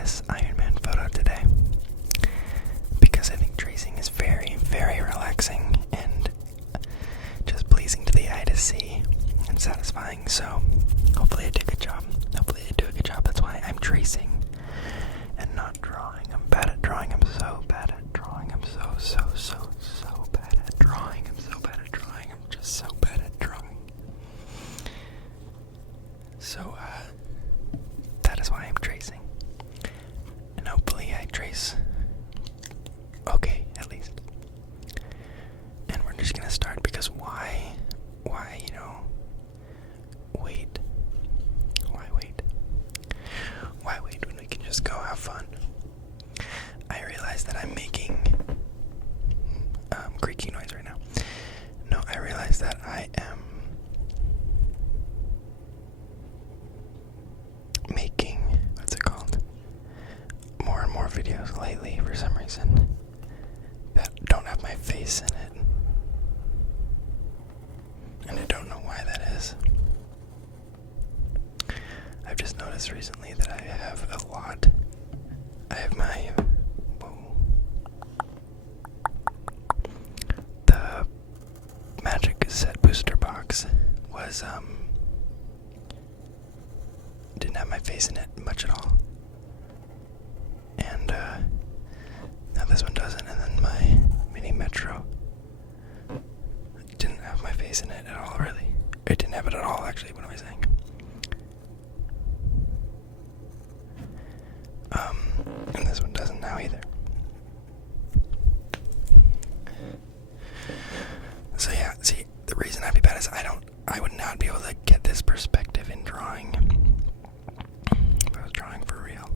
this Iron Man photo today because I think tracing is very, very relaxing and just pleasing to the eye to see and satisfying. So hopefully I do a good job. That's why I'm tracing and not drawing. I'm bad at drawing. I'm so bad at drawing. I'm so bad at drawing. I'm so bad at drawing. I'm just so bad at drawing. So, that is why I'm tracing. And hopefully I trace okay, at least. And we're just gonna start because why, wait? Why wait when we can just go have fun? I realize that I'm making creaky noise right now. No, I realize that I am making, what's it called? More and more videos lately for some reason that don't have my face in it. And I don't know why that is. I've just noticed recently that I have my, the Magic Cassette booster box was, didn't have my face in it much at all. And, now this one doesn't, and then my Mini Metro didn't have my face in it at all, really. It didn't have it at all, actually, what am I saying? And this one doesn't now either. So yeah, see, the reason I'd be bad is I would not be able to get this perspective in drawing if I was drawing for real.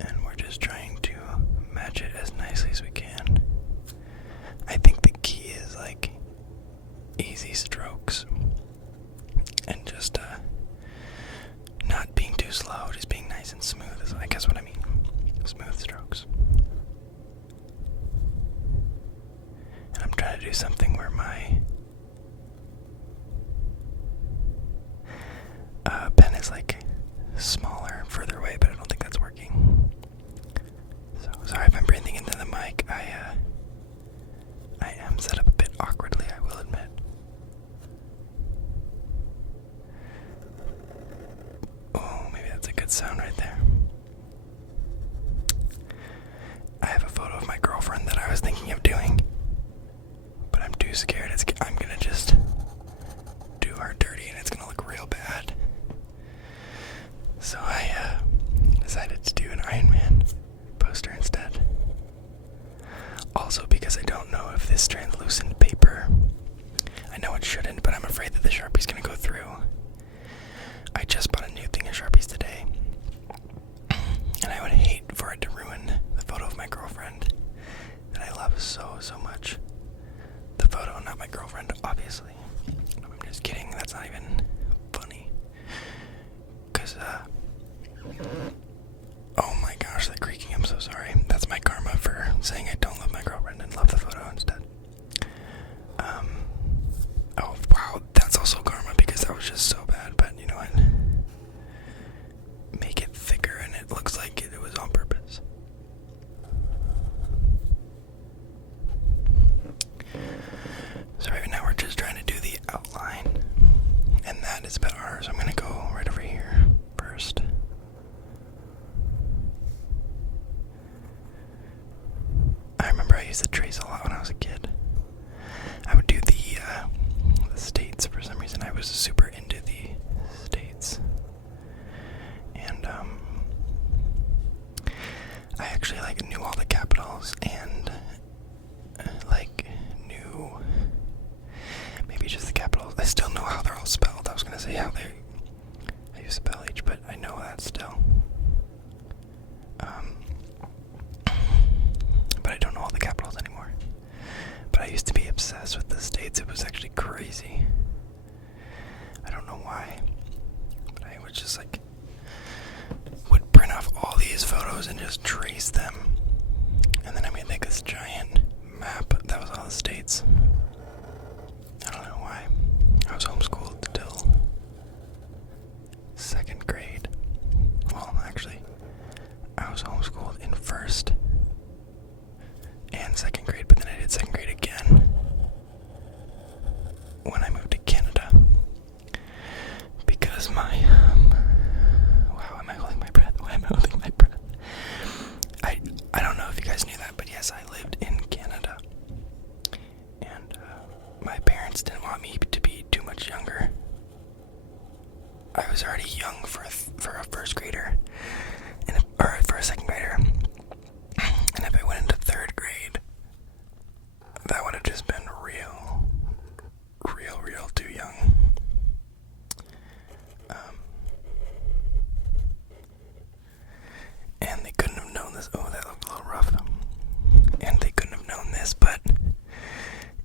And we're just trying to match it as nicely as we can. I think the key is like easy strokes and just not being too slow, just being nice and smooth is I guess what I mean. Smooth strokes. And I'm trying to do something where my pen is like smaller, further away, but I don't think that's working. So sorry if I'm breathing into the mic. I am set up a bit awkwardly, I will admit. Oh, maybe that's a good sound right there. I have a photo of my girlfriend that I was thinking of doing, but I'm too scared. I'm gonna just do her dirty and it's gonna look real bad. So I decided to do an Iron Man poster instead. Also because I don't know if this translucent paper, I know it shouldn't, but I'm afraid that the Sharpie's gonna go through. I just bought a new thing of Sharpies today, and I would hate for it to ruin the photo of my girlfriend that I love so much. The photo, not my girlfriend, obviously. I'm just kidding, that's not even funny. Cause, oh my gosh, the creaking, I'm so sorry. That's my karma for saying I don't love my girlfriend and love the photo instead. Oh wow, that's also karma because that was just so bad, but you know what? Make it thicker and it looks like it was on purpose. So right now we're just trying to do the outline, and that is about ours. I'm gonna go right over here first. I remember I used to trace a lot when I was a kid. I would do the states for some reason. I was super into the states. And I actually knew all the capitals and knew maybe just the capitals. I still know how they're all spelled. I was gonna say how I used to spell each, but I know that still. But I don't know all the capitals anymore. But I used to be obsessed with the states. It was actually crazy. I don't know why. But I would just would print off all these photos and just trace them. And then I made this giant map that was all the states. I don't know why. I was homeschooled till 2nd grade. Well, actually, first and second grade, but then I did second grade again when I moved to Canada because my wow, am I holding my breath? Why am I holding my breath? I don't know if you guys knew that, but yes, I lived in Canada, and my parents didn't want me to be too much younger. I was already young for a first grader, or for a second grader, and if I went into third grade, that would have just been real too young. And they couldn't have known this. Oh, that looked a little rough. And they couldn't have known this, but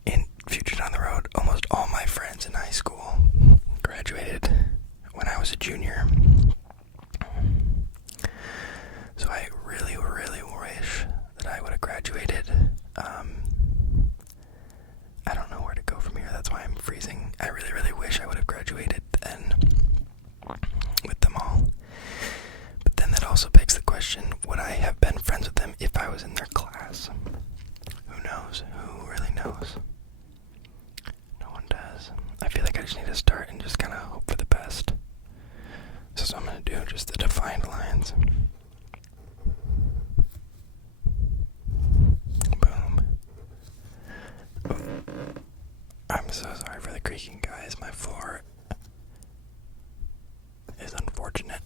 in future down the road, almost all my friends in high school graduated when I was a junior. So I really wish that I would have graduated. I don't know where to go from here. That's why I'm freezing. I really wish I would have graduated then with them all. But then that also begs the question, would I have been friends with them if I was in their class? Who knows? Who really knows? No one does. I feel like I just need to start and just kind of hope for the best. So that's what I'm going to do, just the defined lines. Boom. I'm so sorry for the creaking, guys. My floor is unfortunate.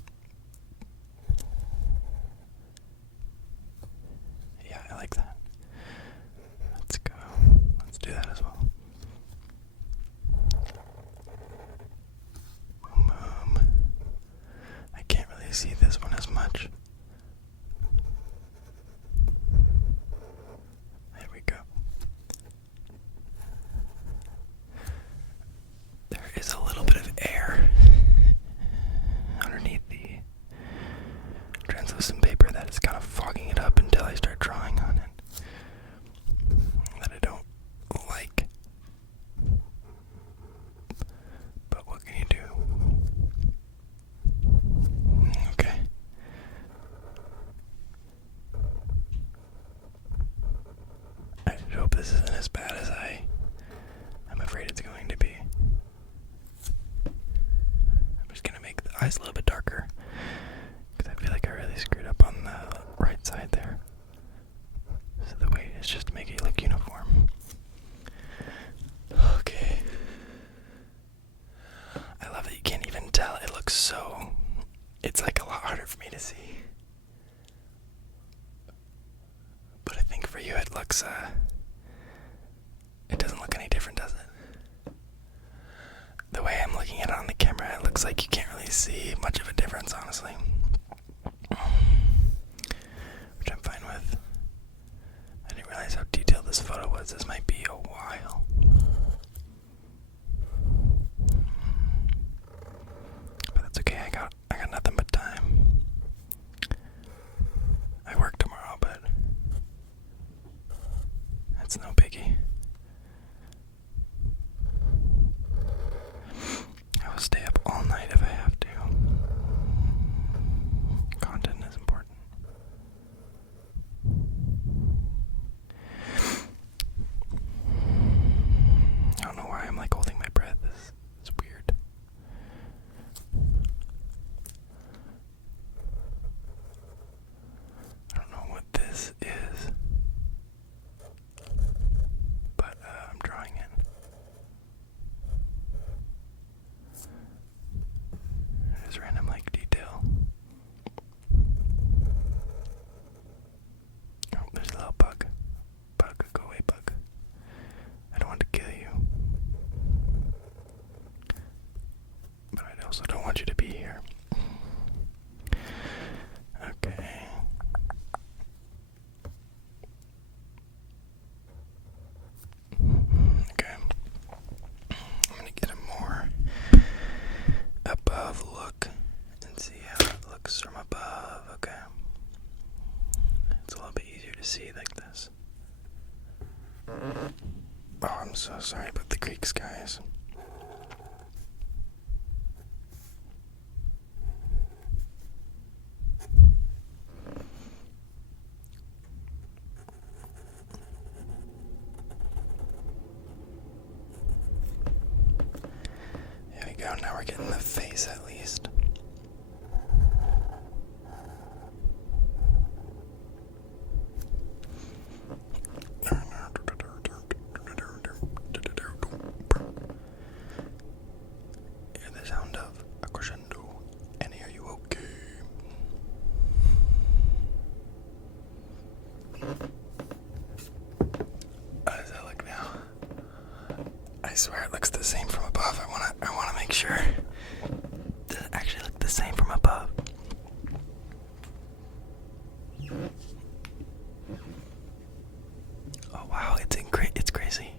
Yeah, I like that. Let's go. Let's do that as well. I can't really see this one as much. There we go. There is a little bit of air underneath the translucent paper that is kind of fogging it up until I start drawing on it. That I don't like. But what can you do? Okay. I hope this isn't as bad as I'm afraid it's going to be. I'm just going to make the eyes a little bit darker because I feel like I really screwed up on the right side there. So the weight is just to make it look uniform. Okay. I love that you can't even tell. It looks so... It's like a lot harder for me to see. But I think for you it looks, it doesn't look any different, does it? The way I'm looking at it on the camera, it looks like you can't really see much of a difference, honestly. Which I'm fine with. I didn't realize how detailed this photo was. This might be a while. But that's okay, I got nothing but time. I work tomorrow, but that's no biggie. I will stay up all night if I have to. Content is important. I don't know why I'm like holding my breath. It's weird. I don't know what this is, but I'm drawing it. It is random like detail. Oh, there's a little bug. Bug, go away, bug. I don't want to kill you. But I also don't want you to be here. Okay. Okay. I'm gonna get a more above look and see how it looks from above. Okay. It's a little bit easier to see like this. Oh, I'm so sorry about the creaks, guys. target in the face at least. Hear the sound of a crescendo, and are you okay? How does that look now? I swear it looks the same from above. I wanna make sure. Does it actually look the same from above? Oh wow, it's crazy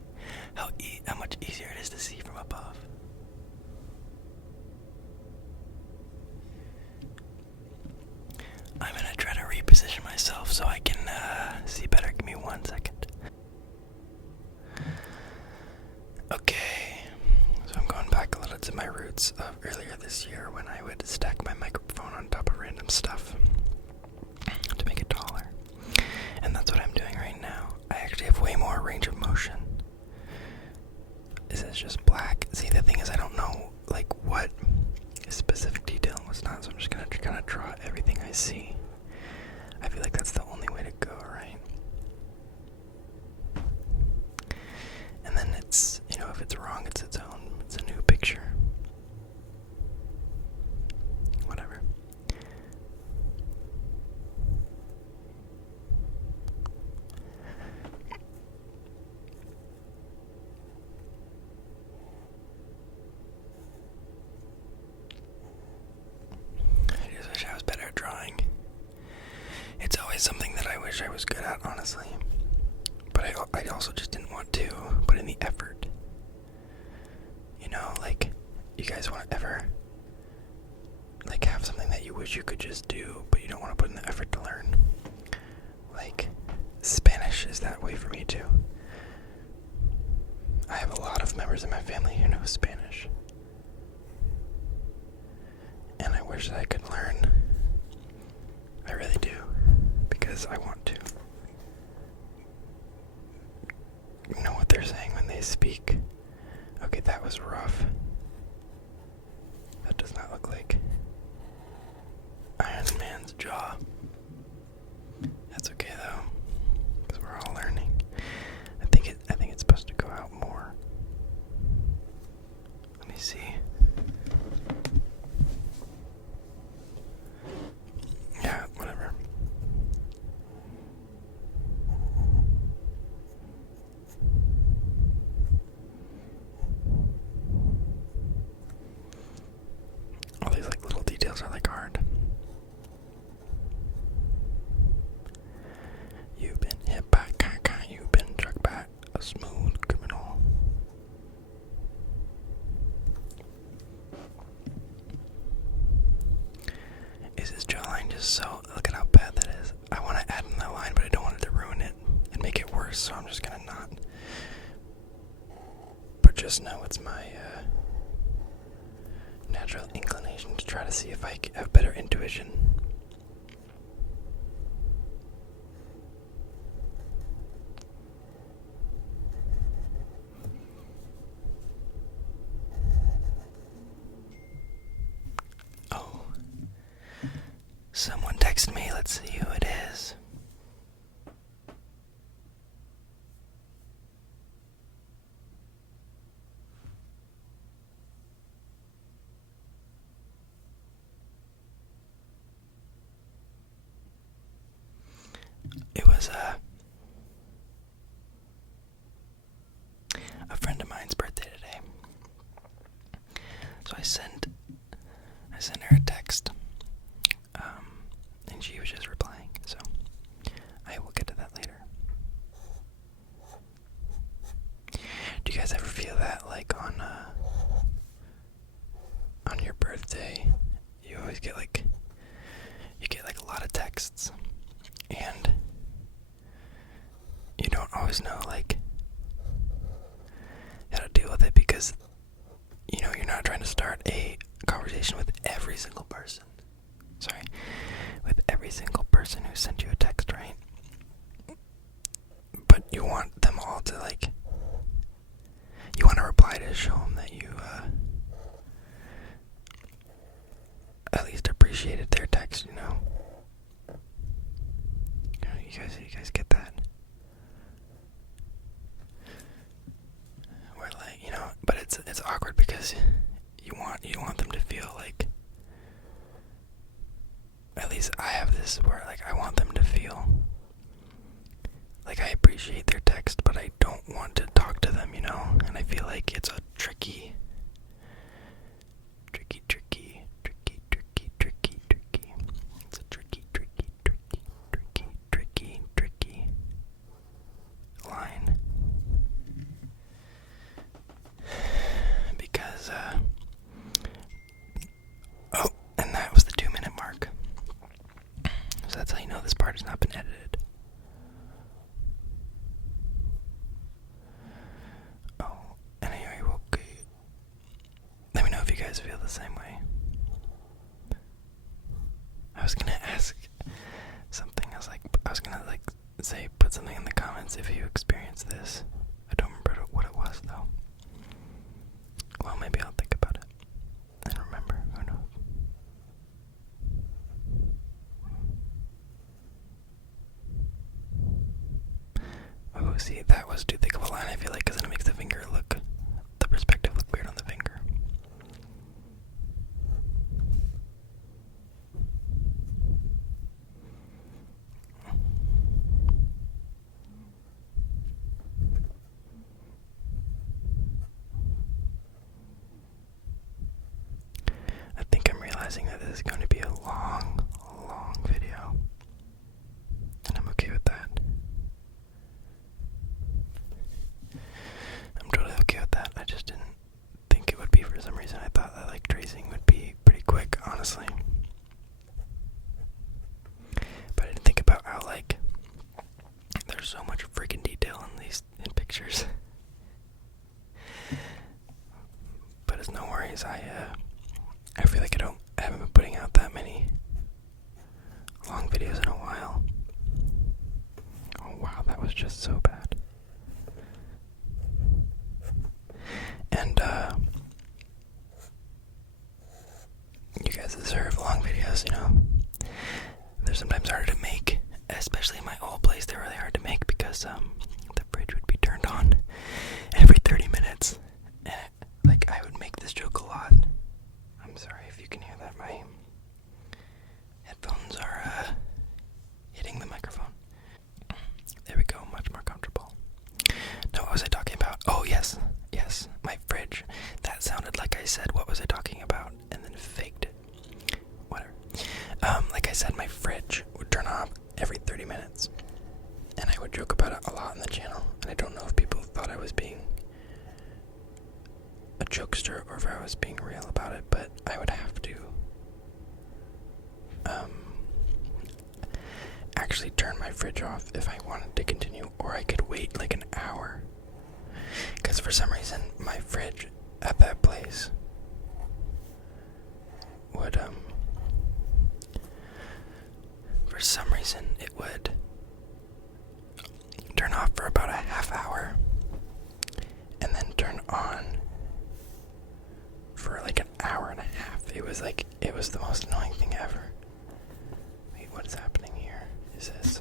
how much easier it is to see from above. I'm gonna try to reposition myself so I can see better. Give me 1 second. Okay, so I'm going back a little to my roots of earlier this year when I would stack my microphone on top of random stuff to make it taller. And that's what I'm doing right now. I actually have way more range of motion. This is just black. See, the thing is I don't know like what is specific detail and what's not, so I'm just gonna kind of draw everything I see. I feel like that's the only way to go, right? And then it's, if it's wrong, it's a new picture. Whatever. I just wish I was better at drawing. It's always something that I wish I was good at, honestly. But I also just didn't want to put in the effort. Like, you guys want to ever, like, have something that you wish you could just do, but you don't want to put in the effort to learn? Like, Spanish is that way for me, too. I have a lot of members in my family who know Spanish. And I wish that I could learn. I really do. Because I want to know what they're saying when they speak. Okay, that was rough. That does not look like Iron Man's jaw. That's okay though, because we're all learning. I think it's supposed to go out more. Let me see. Yeah, whatever. All these like little details are like hard. You've been hit by you've been struck by a smooth criminal. Is his jawline just so, look at how bad that is. I want to add in that line, but I don't want it to ruin it and make it worse, so I'm just gonna not. But just know it's my natural inclination to try to see if I have better intuition. Oh. Someone texted me. Let's see who it is. It was a friend of mine's birthday today. So I sent her a text. And she was just replying. So You guys get that? Where but it's awkward because you want them to feel like, at least I have this where like I want them to feel like I appreciate their text, but I don't want to talk to them, and I feel like it's a tricky it's a tricky line, because and that was the 2-minute mark, so that's how you know this part has not been edited. Anyway, okay. Let me know if you guys feel the same way. I was gonna ask something. I was gonna say, put something in the comments if you experienced this. I don't remember what it was though. Well, maybe I'll think about it and remember. Who knows? Oh, see, that was too thick of a line, I feel like, because then it makes the perspective look weird on the finger. I think I'm realizing that this is going to be a long video, and I'm okay with that. I'm totally okay with that. I just didn't think it would be for some reason. I thought that tracing would be pretty quick, honestly. But I didn't think about how there's so much freaking detail in pictures. But it's no worries. I feel like I haven't been putting out that many long videos in a while. Oh wow, that was just so bad. And you guys deserve long videos, They're sometimes harder to make, especially in my old place. They're really hard to make because the fridge would be turned on every 30 minutes. And I would make this joke a lot. I'm sorry if you can hear that. My headphones are hitting the microphone. There we go, much more comfortable. Now, what was I talking about? Oh, yes, my fridge. That sounded like I said, what was I talking about? And then faked it. Whatever. Like I said, my fridge would turn off every 30 minutes. And I would joke about it a lot on the channel. And I don't know if people thought I was being a jokester or if I was being real about it, but I would have to actually turn my fridge off if I wanted to continue, or I could wait an hour. Because for some reason, my fridge at that place would, for some reason, it would turn off for about a half hour and then turn on for an hour and a half. It was the most annoying thing ever. Wait, what is happening here? Is this,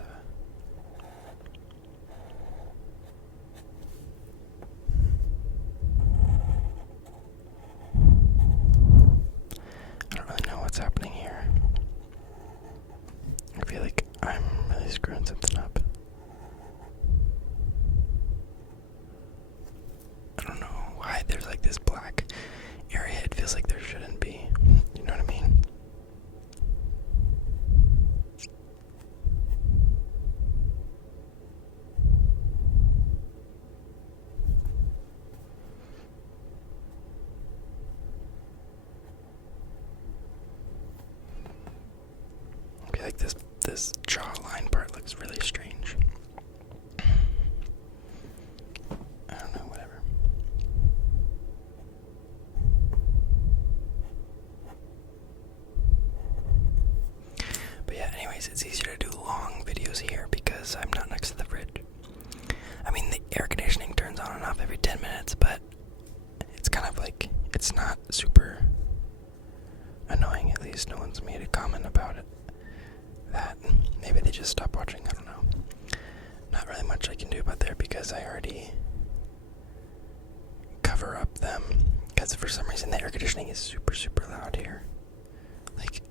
I don't really know what's happening here. I feel like I'm really screwing something up. I don't know why there's this black area. It feels like there shouldn't be. You know what I mean? I feel like this jawline part looks really strange. I don't know, whatever. But yeah, anyways, it's easier to do long videos here because I'm not next to the fridge. I mean, the air conditioning turns on and off every 10 minutes, but it's kind of it's not super annoying. At least no one's made a comment about it. That maybe they just stopped watching, I don't know. I can do about there because I already cover up them. Because for some reason the air conditioning is super, super loud here. Like,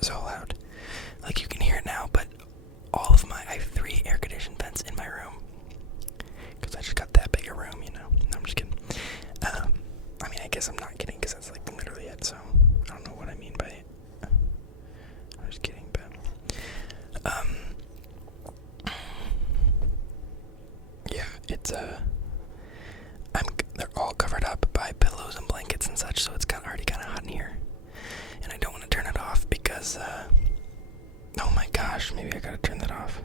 so loud. Like, you can hear it now, but I have 3 air conditioned vents in my room. Because I just got that big a room, you know. No, I'm just kidding. I mean, I guess I'm not kidding because that's like literally it, so I don't know what I mean by it. I'm just kidding, but yeah, it's they're all covered up by pillows and blankets and such, so it's already kind of hot in here, and I don't want to turn it off because oh my gosh, maybe I gotta turn that off.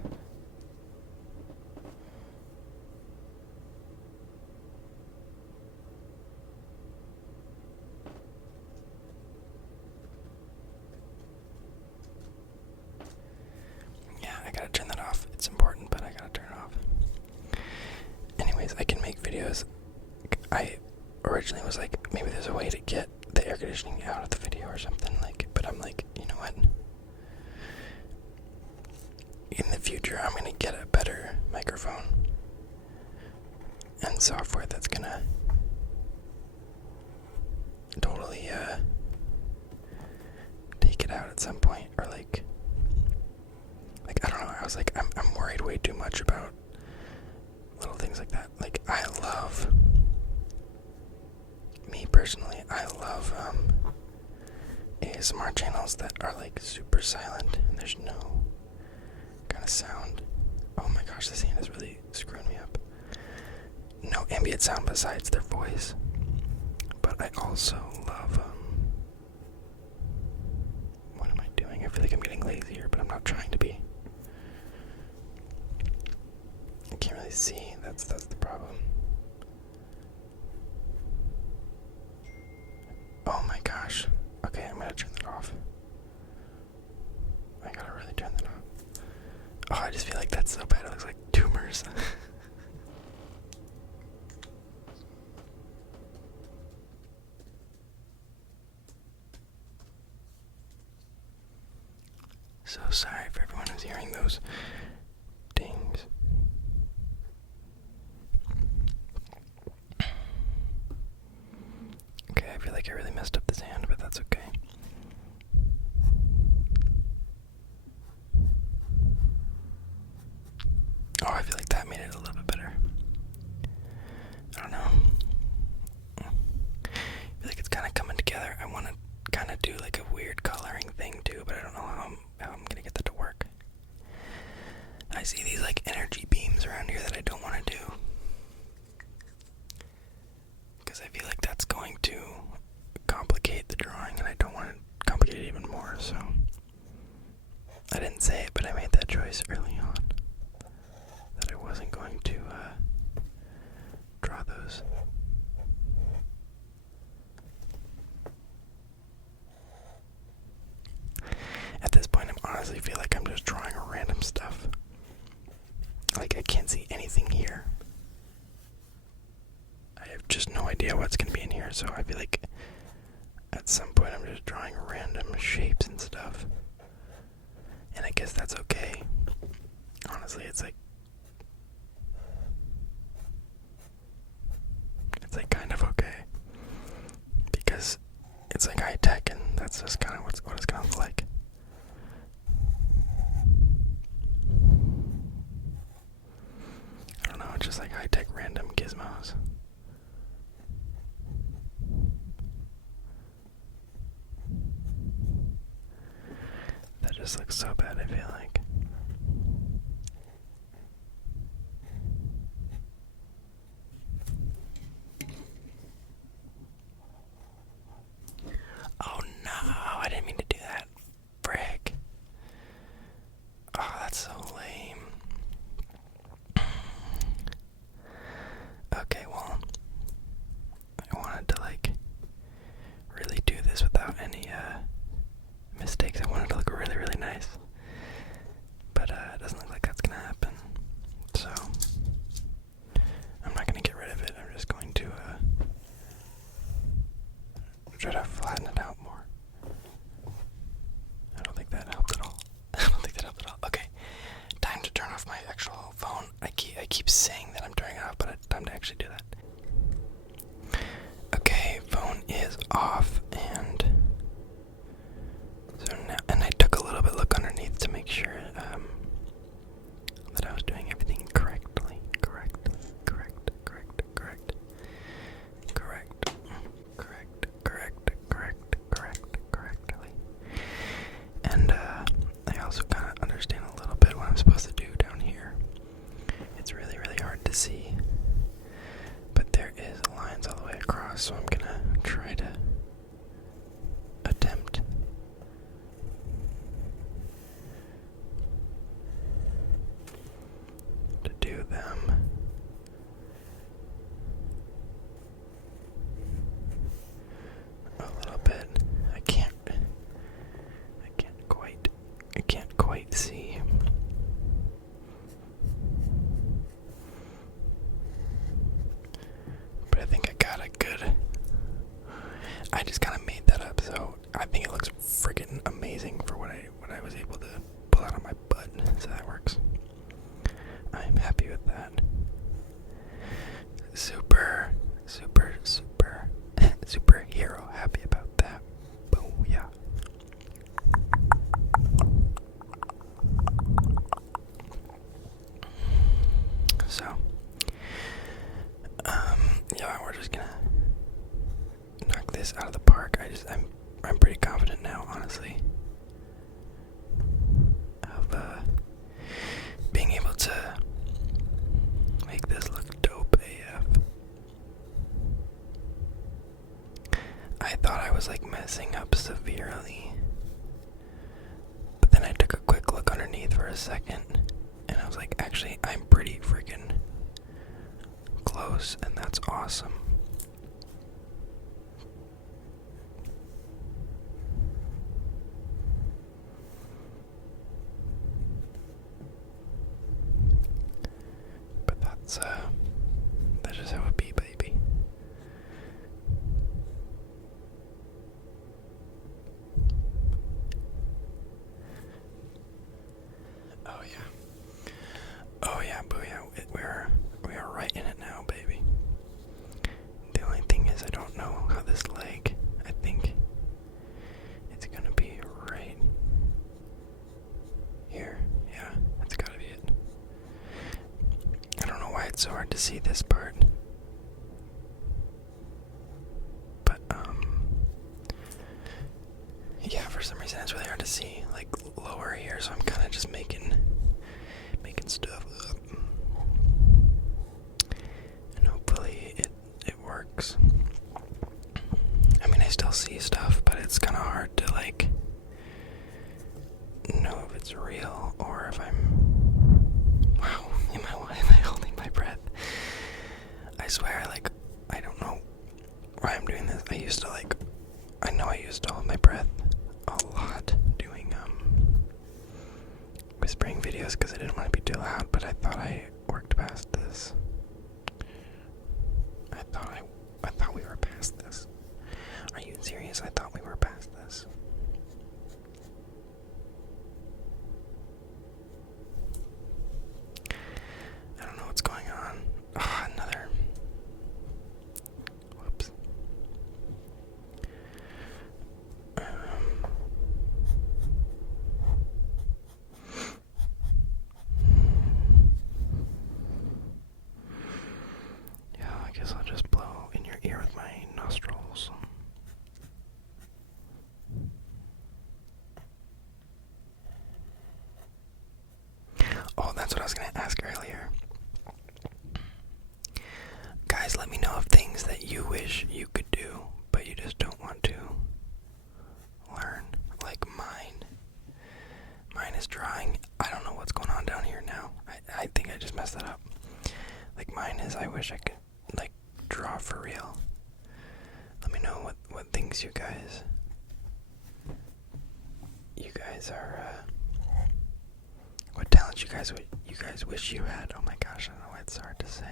I gotta turn that off. It's important, but I gotta turn it off. Anyways, I can make videos. I originally was like, maybe there's a way to get the air conditioning out of the video or something, like, but I'm like, you know what? In the future, I'm gonna get a better microphone and software that's gonna totally take it out at some point, or like I don't know, I was like, I'm worried way too much about little things like that. Like, me personally, I love ASMR channels that are like super silent and there's no kind of sound. Oh my gosh, this hand is really screwing me up. No ambient sound besides their voice. But I also love, what am I doing? I feel like I'm getting lazier, but I'm not trying to be. I can't really see. That's the problem. Oh my gosh. Okay, I'm gonna turn that off. I gotta really turn that off. Oh, I just feel like that's so bad. It looks like tumors. So sorry for everyone who's hearing those dings. Okay, I feel like I really messed up this hand, but that's okay. Oh, I feel like that made it a little bit better. I don't know. I feel like it's kind of coming together. I want to kind of do like a weird coloring thing too, but I don't know how I'm gonna get that to work. I see these like energy beams around here that I don't want to do, because I feel like that's going to complicate the drawing, and I don't want to complicate it even more. So I didn't say it, but I made that choice early on that I wasn't going to draw those. At this point, I honestly feel like I'm just drawing random stuff. Like, I can't see anything here. I have just no idea what's going to be in here, so I feel like at some point I'm just drawing random shapes and stuff. And I guess that's okay. Honestly, it's like kind of okay. Because it's like high tech, and that's just kind of what it's going to look like. I don't know, it's just like high tech random gizmos. That just looks so bad, I feel like. Oh no, I didn't mean to do that. Frick. Oh, that's so lame. Okay, well, I wanted to like really do this without any mistakes. I wanted to look really, really nice. But it doesn't look like that's gonna happen. So I'm not gonna get rid of it. I'm just going to try to flatten it out more. I don't think that helped at all. I don't think that helped at all. Okay. I keep saying that I'm turning it off, but it's time to actually do that. Okay, phone is off, and so now, and I took a little bit look underneath to make sure that I was doing everything correctly. Correct. Correctly. And I also kind of understand a little bit what I'm supposed to do down here. It's really, really hard to see, but there is lines all the way across, so I'm gonna try to attempt to do them. A little bit. I can't quite see. But I think I got a good. I just kind of made that up, so I think it looks freaking amazing for what I was able to pull out of my butt. So that works. I'm happy with that. Superhero happy about that. Booyah. So, yeah, we're just gonna knock this out of the park. I'm pretty confident now, honestly, of being able to make this look dope AF. I thought I was like messing up severely, but then I took a quick look underneath for a second, and I was like, actually, I'm pretty freaking close, and that's awesome. But that's just how it be, baby. Oh yeah, booyah. We are right in it now, baby. The only thing is I don't know how this leg, I think it's gonna be right here. Yeah, that's gotta be it. I don't know why it's so hard to see this part. But yeah, for some reason it's really hard to see like lower here, so I'm kinda just making stuff up. And hopefully it works. I mean, I still see stuff, but it's kind of hard to like know if it's real or if wow, am I holding my breath? I swear, like, I don't know why I'm doing this. I know I used to hold my breath a lot doing whispering videos because I didn't want to be too loud, but I thought I worked past this. I thought we were past this. Are you serious? I thought we were past this. I don't know what's going on. Another. Whoops. Yeah, I guess I'll just blow in your ear with my nostrils. Oh, that's what I was going to ask earlier. Guys, let me know of things that you wish you could do, but you just don't want to learn. Like mine. Mine is drawing. I don't know what's going on down here now. I think I just messed that up. Like mine is, I wish I could, like, draw for real. Let me know what things you guys are, what talents you guys wish you had. Oh my gosh, I don't know why it's hard to say.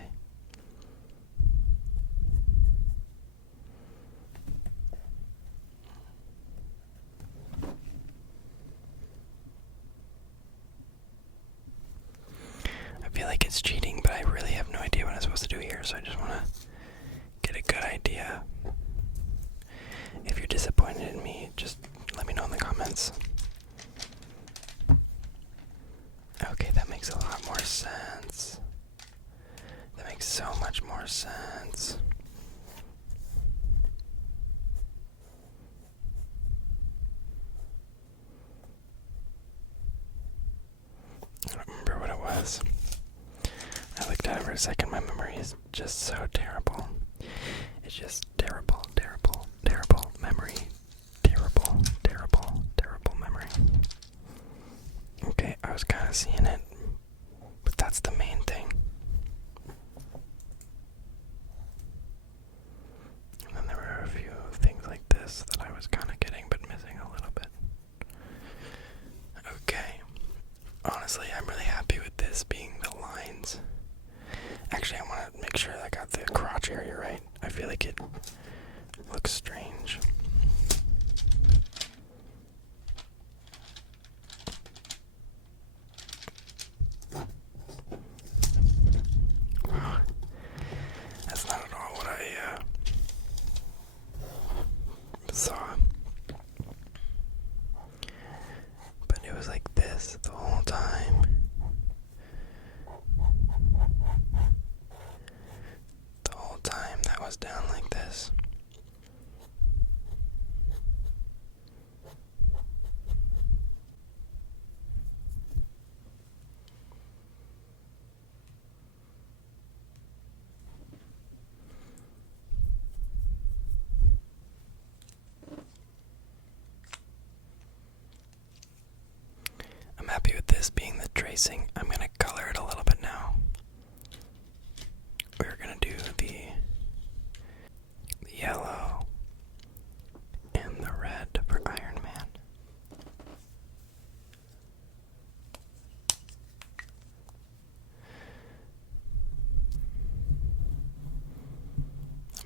I feel like it's cheating, but I really have no idea what I'm supposed to do here, so I just want to get a good idea. If you're disappointed in me, just let me know in the comments. Okay, that makes a lot more sense. That makes so much more sense. I don't remember what it was. I looked at it for a second. My memory is just so terrible. It's just terrible, terrible, terrible memory. Terrible, terrible, terrible memory. Okay, I was kind of seeing it, but that's the main thing. And then there were a few things like this that I was kind of getting, but missing a little bit. Okay. Honestly, I'm really happy with this being the lines. Actually, I want to make sure I got the crotch area right. I feel like it looks strange. That's not at all what I saw. But it was like this the whole time. The whole time that was down like this. I'm happy with this being the tracing. I'm going to color it a little bit now. We're going to do the yellow and the red for Iron Man.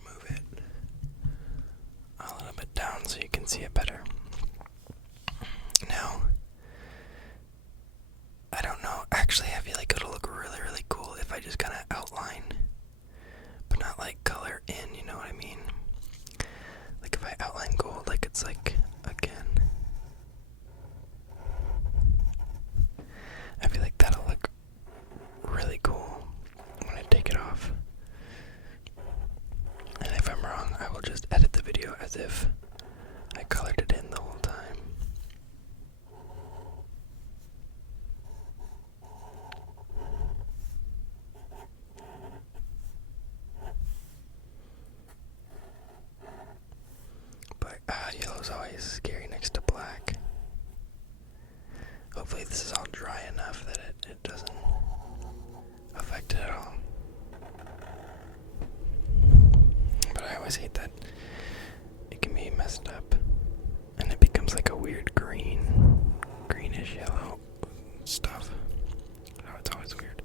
Move it a little bit down so you can see it better. Now, I don't know. Actually, I feel like it'll look really, really cool if I just kind of outline, but not like color in, you know what I mean? Like if I outline gold, like it's like, again. I feel like that'll look really cool when I take it off. And if I'm wrong, I will just edit the video as if I colored it in the whole time. But yellow's always scary next to black. Hopefully this is all dry enough that it doesn't affect it at all. But I always hate that it can be messed up and it becomes like a weird greenish yellow stuff. Oh, it's always weird.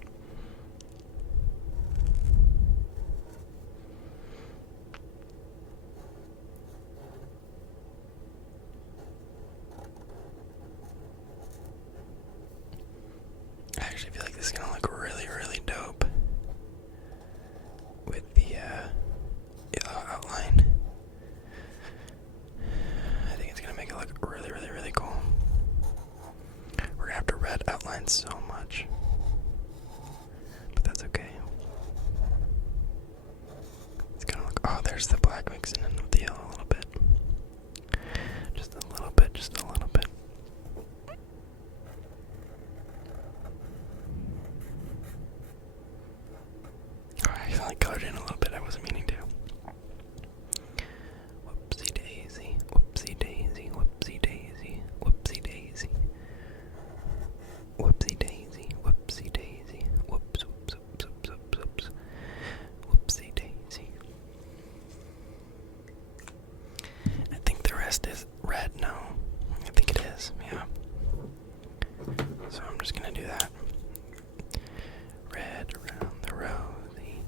I actually feel like this is gonna look really, really dope with the yellow outline. I think it's gonna make it look really, really, really cool. We're gonna have to red outline so much, but that's okay. It's gonna look. Oh, there's the black mixing in with the yellow a little bit. Just a little bit, just a little bit. I feel like colored in a little bit. I wasn't meaning to. Whoopsie daisy, whoopsie daisy, whoopsie daisy, whoopsie daisy, whoopsie daisy, whoopsie daisy, whoops, whoops, whoops, whoops, whoops, whoops, whoopsie daisy. I think the rest is red. No, I think it is. Yeah. So I'm just gonna do that. Red around the rosy.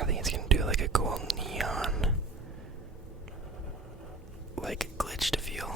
I think it's gonna do like a cool neon, like glitched feel,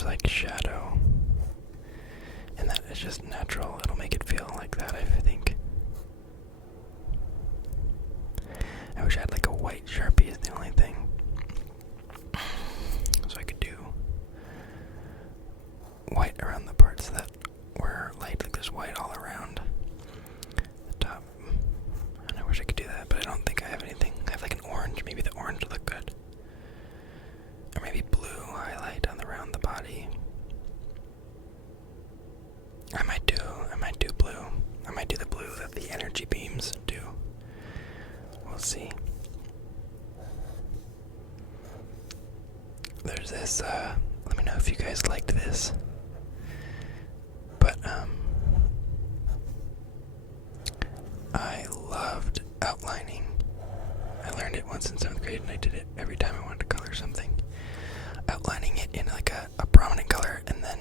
there's like shadow, and that is just natural. It'll make it feel like that, I think. I wish I had like a white Sharpie is the only thing. So I could do white around the parts that were light, like there's white all around the top. And I wish I could do that, but I don't think I have anything. I have like an orange, maybe the orange would look good. Or maybe blue highlight around the body. I might do blue. I might do the blue that the energy beams do. We'll see. There's this, let me know if you guys liked this. But, I loved outlining. I learned it once in 7th grade and I did it every time I wanted to color something. Outlining it in like a prominent color and then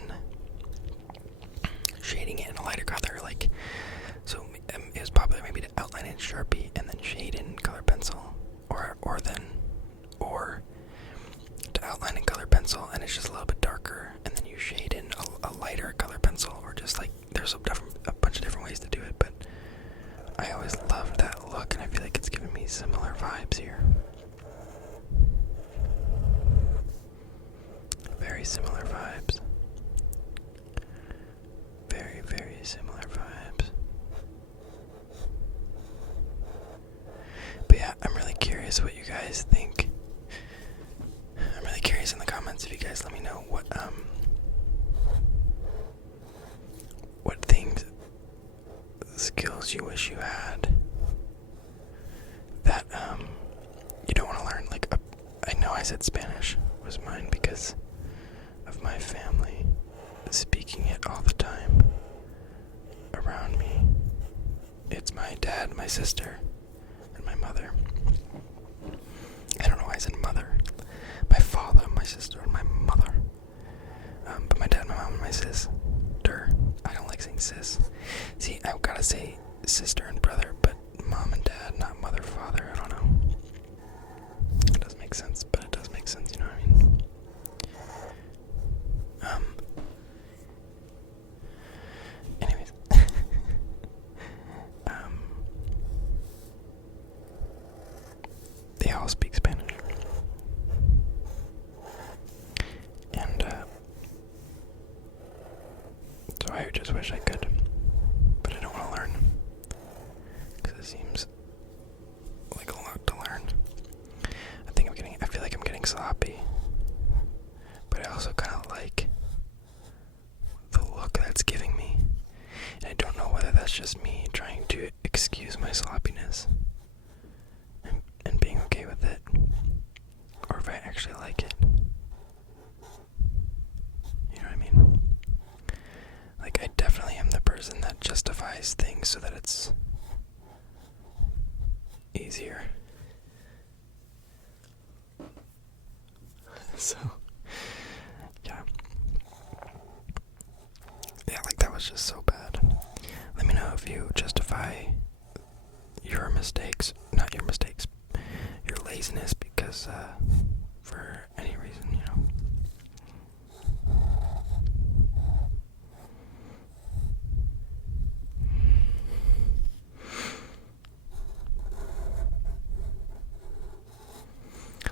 shading it in a lighter color, like, so it was popular maybe to outline in Sharpie and then shade in color pencil, or to outline in color pencil and it's just a little bit darker, and then you shade in a lighter color pencil, or just like, there's a bunch of different ways to do it, but I always loved that look, and I feel like it's giving me similar vibes here. Very similar vibes. Very, very similar vibes. But yeah, I'm really curious what you guys think. I'm really curious in the comments if you guys let me know what things, skills you wish you had that you don't want to learn. Like, I know I said Spanish was mine because of my family speaking it all the time around me. It's my dad, my sister, and my mother. I don't know why I said mother. My father, my sister, and my mother. But my dad, my mom, and my sister. I don't like saying sis. See, I've got to say sister and brother, but mom and dad, not mother, father. I don't know. It doesn't make sense, but it does make sense, you know what I mean? Anyways. They all speak Spanish. And, so I just wish I could, but I don't want to learn, because it seems like a lot to learn. I feel like I'm getting sloppy, but I also kind of like the look that's giving me, and I don't know whether that's just me trying to excuse my sloppiness and being okay with it, or if I actually like it. You know what I mean? Like, I definitely am the person that justifies things so that it's easier. So, yeah. Yeah, like, that was just so bad. Let me know if you justify your mistakes, not your mistakes, your laziness, because, for any reason, you know.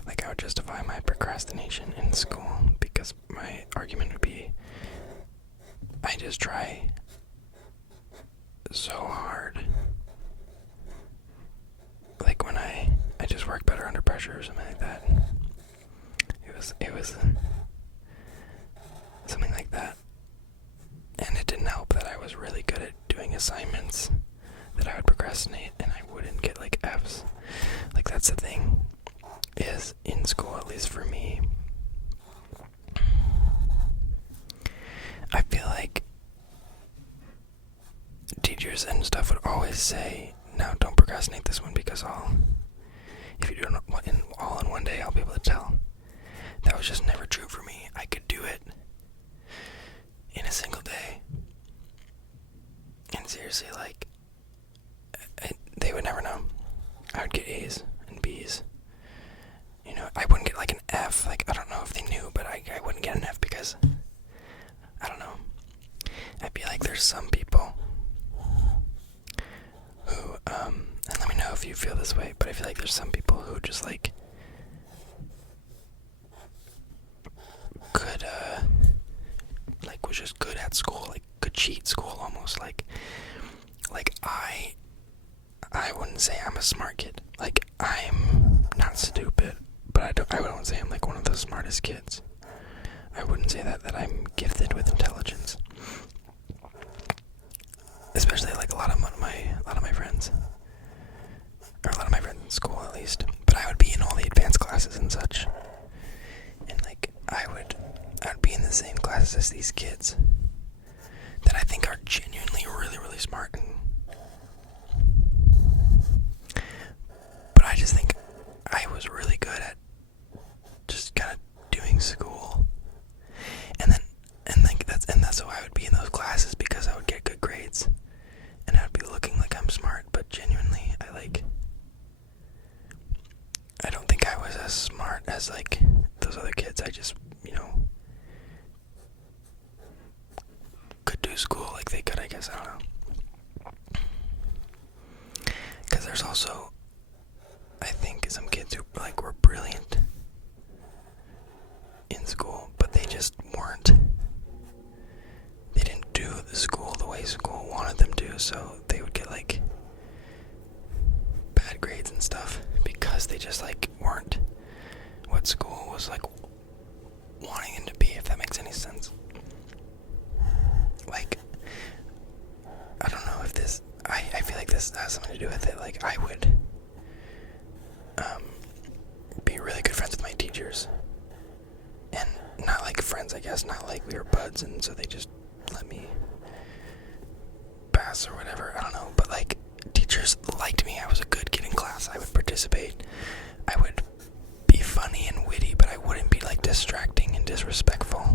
Like, I would justify my procrastination in school because my argument would be, I just try so hard. Like, when I just work better under pressure or something like that. It was something like that. And it didn't help that I was really good at doing assignments that I would procrastinate and I wouldn't get like F's. Like, that's the thing, is in school, at least for me, I feel like teachers and stuff would always say, no, don't procrastinate this one because if you do it all in one day, I'll be able to tell. That was just never true for me. I could do it in a single day. And seriously, like, they would never know. I would get A's and B's. You know, I wouldn't get like an F. Like, I don't know if they knew, but I wouldn't get an F because school, like could cheat school almost. Like I wouldn't say I'm a smart kid. Like, I'm not stupid, but I wouldn't say I'm like one of the smartest kids. I wouldn't say that I'm gifted with intelligence. Especially like a lot of my friends. Or a lot of my friends in school at least. But I would be in all the advanced classes and such. And like I'd be in the same classes as these kids that I think are genuinely really, really smart. But I just think I was really good at just kind of doing school. And that's why I would be in those classes, because I would get good grades. And I would be looking like I'm smart, but genuinely I don't think I was as smart as like those other kids. I just, could do school like they could, I guess. I don't know. Because there's also, I think, some kids who like were brilliant in school, but they just weren't. They didn't do the school the way school wanted them to, so they would get like bad grades and stuff because they just like weren't what school was like wanting them to be, if that makes any sense. Like, I don't know if this, I feel like this has something to do with it. Like, I would be really good friends with my teachers, and not like friends, I guess, not like we were buds and so they just let me pass or whatever, I don't know, but like teachers liked me. I was a good kid in class. I would participate. I would be funny and witty, but I wouldn't be like distracting and disrespectful,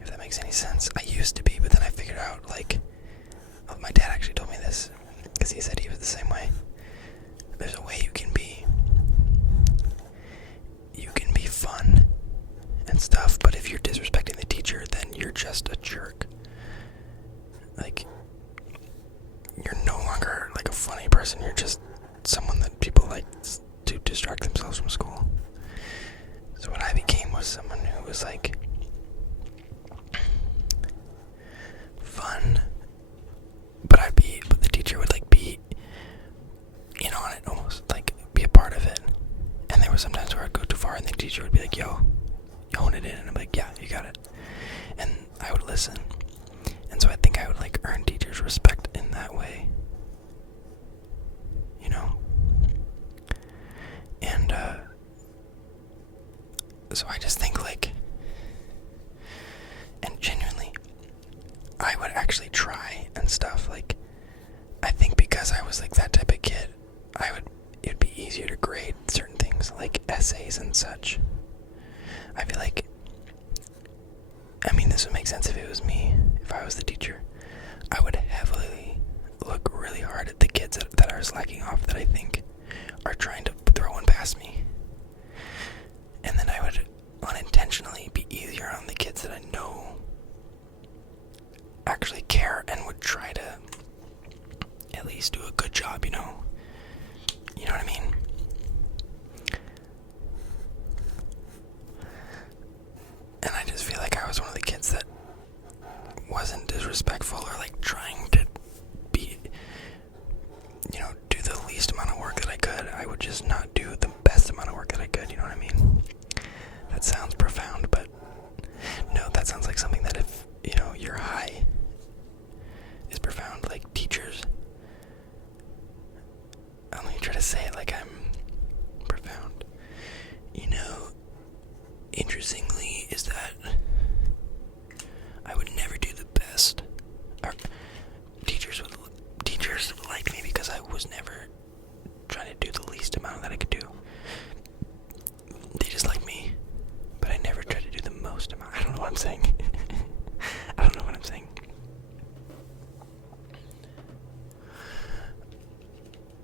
if that makes any sense. I used to be, but then I figured out, like, my dad actually told me this, because he said he was the same way. There's a way you can be fun and stuff, but if you're disrespecting the teacher, then you're just a jerk. Like, you're no longer like a funny person, you're just someone that people like to distract themselves from school. So what I became was someone who was like fun, but the teacher would like be in on it, almost like be a part of it. And there were sometimes where I'd go too far and the teacher would be like, yo, hone it in, and I'm like, yeah, you got it. And I would listen. And so I think I would like earn teachers' respect in that way. And so I just think like, and genuinely, I would actually try and stuff. Like, I think because I was like that type of kid, it'd be easier to grade certain things like essays and such. I feel like, I mean, this would make sense if it was me, if I was the teacher. I would heavily look really hard at the kids that are slacking off, that I think are trying to throw one past me. And then I would unintentionally be easier on the kids that I know actually care and would try to at least do a good job, You know what I mean? And I just feel like I was one of the kids that wasn't disrespectful or like trying to be, do the least amount of work that I could. I would just not do the best amount of work that I could, you know what I mean? That sounds profound, but no, that sounds like something that if, your high is profound, like teachers. Let me try to say it like I'm profound. Interestingly, is that I would never do the best. Or teachers liked me because I was never trying to do the least amount that I could do. They just liked me, but I never tried to do the most amount. I don't know what I'm saying. I don't know what I'm saying.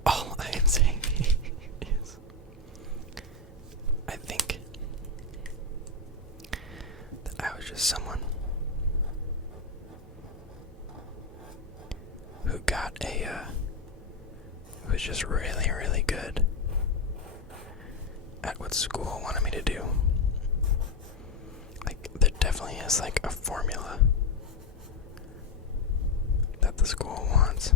All I am saying is, I think that I was just someone who who was just really, really good at what school wanted me to do. Like, there definitely is like a formula what the school wants.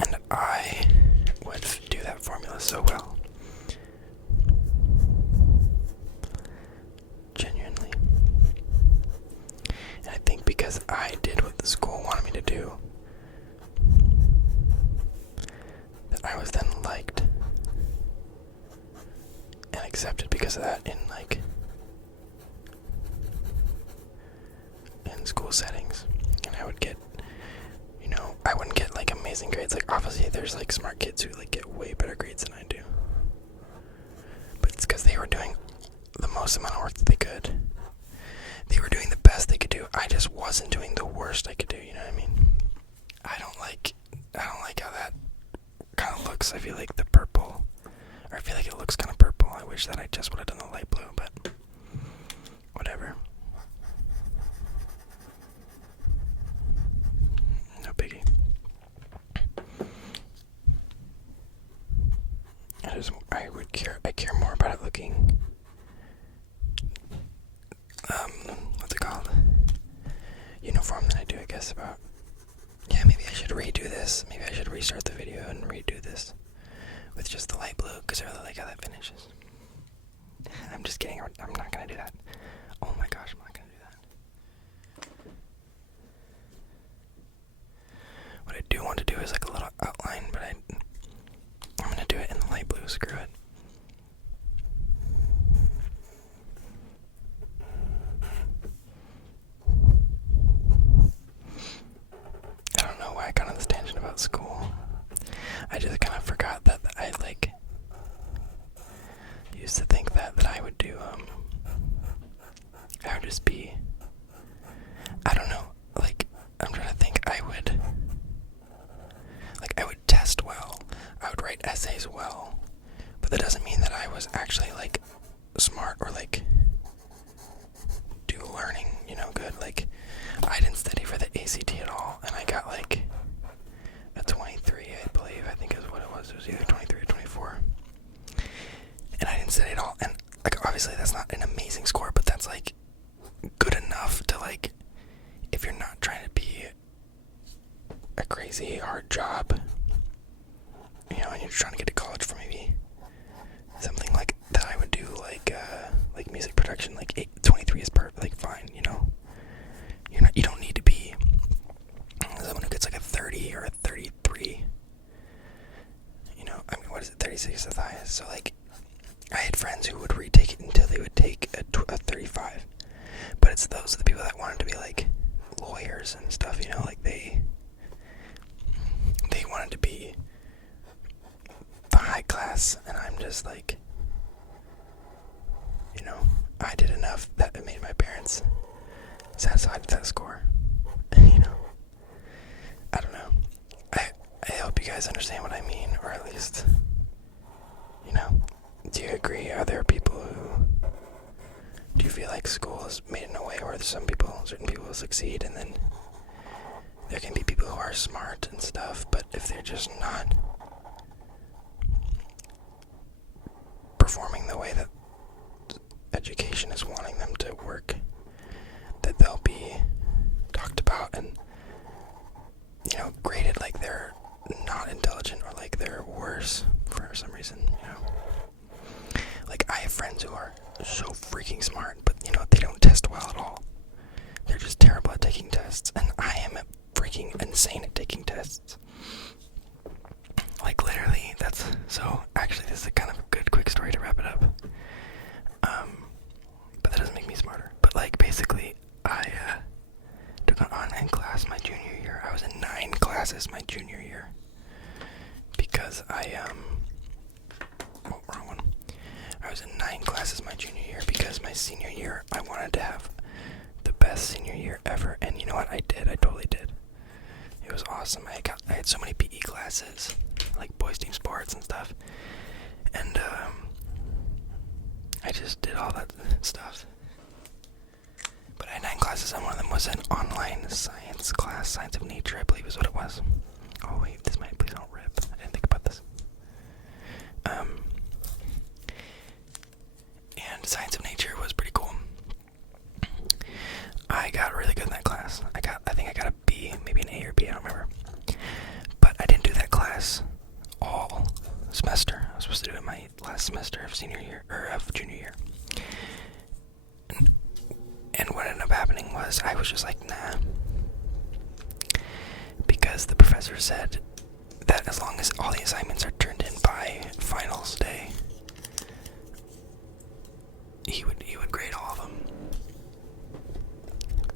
And I would do that formula so well. Genuinely. And I think because I did what the school wanted me to do, that I was then liked and accepted because of that in school settings. And I would get, I wouldn't get amazing grades. Obviously there's smart kids who get way better grades than I do. But it's because they were doing the most amount of work that they could. They were doing the best they could do. I just wasn't doing the worst I could do, you know what I mean? I don't like how that kind of looks. I feel like the purple, or I feel like it looks kind of purple. I wish that I just would have done the light blue, but whatever. No biggie. I care more about it looking, what's it called? Uniform than I do, I guess, about, yeah, maybe I should redo this. Maybe I should restart the video and redo this with just the light blue, because I really like how that finishes. I'm just kidding. I'm not going to do that. Oh my gosh, I'm not going to do that. What I do want to do is a little outline, but I'm going to do it in the light blue. Screw it. I don't know why I got on this tangent about school. I just kind of forgot that I used to think that I would do, I would just be, I don't know, I'm trying to think, I would test well, I would write essays well, but that doesn't mean that I was actually, smart or, do learning, good. I didn't study for the ACT at all, and I got, a 23, I believe, I think is what it was. It was either 23 or 24. And I didn't study at all, and, obviously that's not an amazing score, but that's, good enough to, if you're not trying to be a crazy hard job, and you're trying to get to college for maybe something that I would do, music production, 23 is perfect, fine, you don't need to be someone who gets a 30 or a 33, what is it, 36 is the highest, so I had friends who would retake it until they would take a 35, but it's those are the people that wanted to be lawyers and stuff, they wanted to be the high class, and I'm just I did enough that it made my parents satisfied with that score. I don't know. I hope you guys understand what I mean, or at least, do you agree? Are there people who, do you feel like school is made in a way where certain people succeed, and then there can be people who are smart and stuff, but if they're just not performing the way that education is wanting them to work, that they'll be talked about and, graded like they're not intelligent or they're worse for some reason, I have friends who are so freaking smart, but, they don't test well at all. They're just terrible at taking tests, and I am freaking insane at taking tests. Literally, actually, this is a kind of a good, quick story to wrap it up. But that doesn't make me smarter. But, basically, I took an online class my junior year. I was in 9 classes my junior year. Because wrong one. I was in 9 classes my junior year because my senior year, I wanted to have the best senior year ever. And you know what? I did. I totally did. It was awesome. I had so many PE classes, boys team sports and stuff. And, I just did all that stuff. But I had 9 classes, and one of them was an online science class, science of nature, I believe is what it was. Oh wait, this might, please don't rip. I didn't think about this. And science of nature was pretty cool. I got really good in that class. I got therapy, I don't remember. But I didn't do that class all semester. I was supposed to do it my last semester of junior year. And what ended up happening was I was just like, nah. Because the professor said that as long as all the assignments are turned in by finals day, he would grade all of them.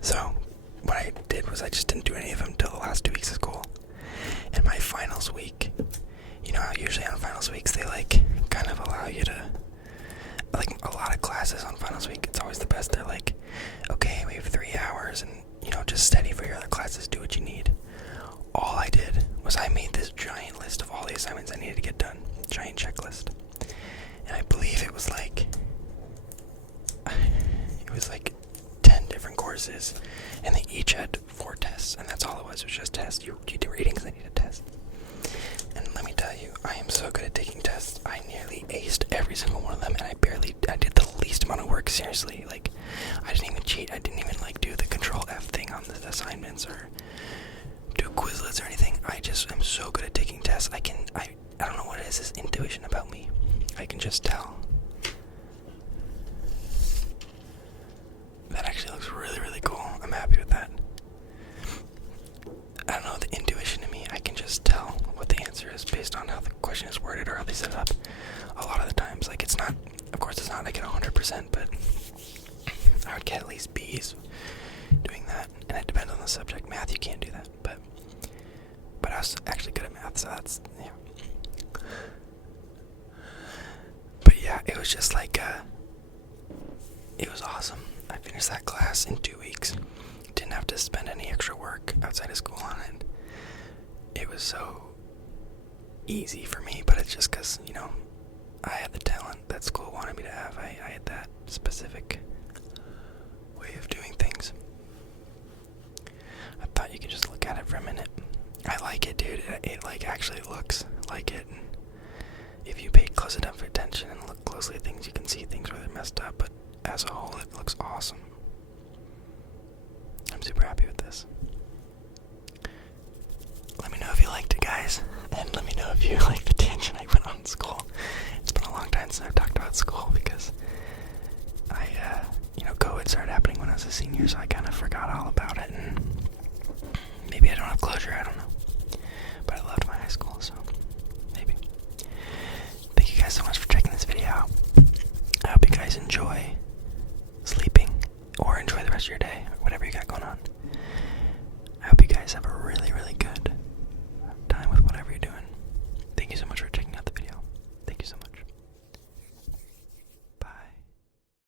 So what I did was I just didn't do any of them until the last 2 weeks of school. And my finals week, you know how usually on finals weeks they like kind of allow you to, like a lot of classes on finals week, it's always the best. They're like, okay, we have 3 hours and, you know, just study for your other classes, do what you need. All I did was I made this giant list of all the assignments I needed to get done, giant checklist. And I believe it was like 10 different courses, and they each had 4 tests, and that's all it was just tests. You did readings, then you did tests. And let me tell you, I am so good at taking tests. I nearly aced every single one of them, and I did the least amount of work, seriously. Like, I didn't even cheat. I didn't even like do the Control F thing on the assignments or do Quizlets or anything. I just am so good at taking tests. I don't know what it is, this intuition about me. I can just tell. That actually looks really, really cool. I'm happy with that. I don't know, the intuition in me, I can just tell what the answer is based on how the question is worded or how they set it up. A lot of the times, like, it's not, of course it's not like at 100%, but I would get at least B's doing that. And it depends on the subject. Math, you can't do that, but I was actually good at math, so that's, yeah. But yeah, it was just like, it was awesome. I finished that class in 2 weeks. Didn't have to spend any extra work outside of school on it. It was so easy for me, but it's just because, you know, I had the talent that school wanted me to have. I had that specific way of doing things. I thought you could just look at it for a minute. I like it, dude. It like actually looks like it. If you pay close enough attention and look closely at things, you can see things where they're messed up, but as a whole, it looks awesome. I'm super happy with this. Let me know if you liked it, guys, and let me know if you liked the tangent I went on school. It's been a long time since I've talked about school because COVID started happening when I was a senior, so I kind of forgot all about it, and maybe I don't have closure, I don't know. But I loved my high school, so maybe. Thank you guys so much for checking this video out. I hope you guys enjoy sleeping or enjoy the rest of your day, or whatever you got going.